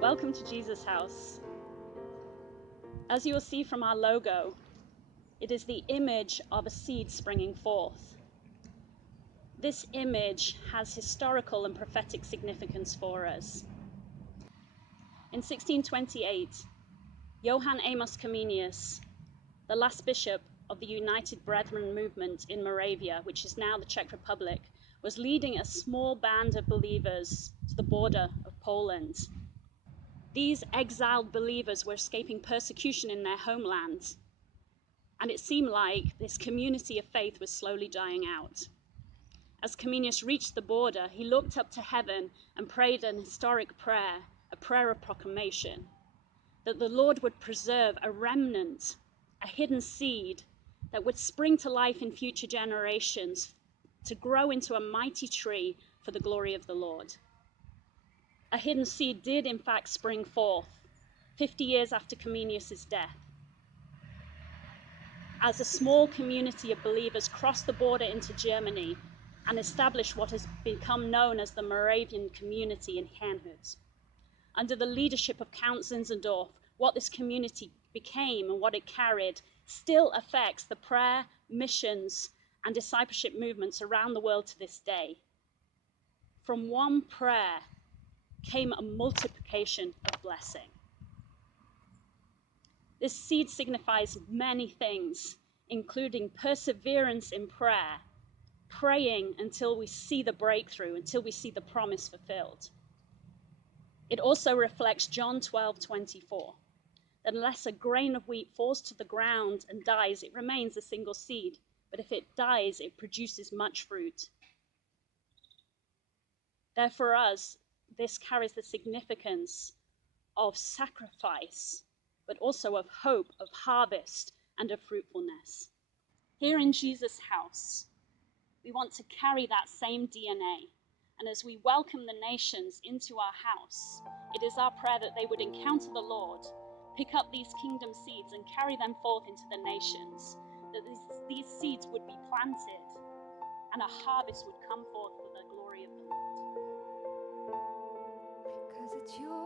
Welcome to Jesus House. As you will see from our logo, it is the image of a seed springing forth. This image has historical and prophetic significance for us. In 1628, Johann Amos Comenius, the last bishop of the United Brethren movement in Moravia, which is now the Czech Republic, was leading a small band of believers to the border of Poland. These exiled believers were escaping persecution in their homeland, and it seemed like this community of faith was slowly dying out. As Comenius reached the border, he looked up to heaven and prayed an historic prayer, a prayer of proclamation, that the Lord would preserve a remnant, a hidden seed that would spring to life in future generations, to grow into a mighty tree for the glory of the Lord. A hidden seed did in fact spring forth 50 years after Comenius' death, as a small community of believers crossed the border into Germany and established what has become known as the Moravian community in Herrnhut. Under the leadership of Count Zinzendorf, what this community became and what it carried still affects the prayer, missions, and discipleship movements around the world to this day. From one prayer came a multiplication of blessing. This seed signifies many things, including perseverance in prayer, praying until we see the breakthrough, until we see the promise fulfilled. It also reflects John 12:24, that unless a grain of wheat falls to the ground and dies, it remains a single seed, but if it dies, it produces much fruit. There for us, this carries the significance of sacrifice, but also of hope, of harvest, and of fruitfulness. Here in Jesus' house, we want to carry that same DNA. And as we welcome the nations into our house, it is our prayer that they would encounter the Lord, pick up these kingdom seeds and carry them forth into the nations, that these seeds would be planted and a harvest would come forth for the glory of the Lord. Because it's your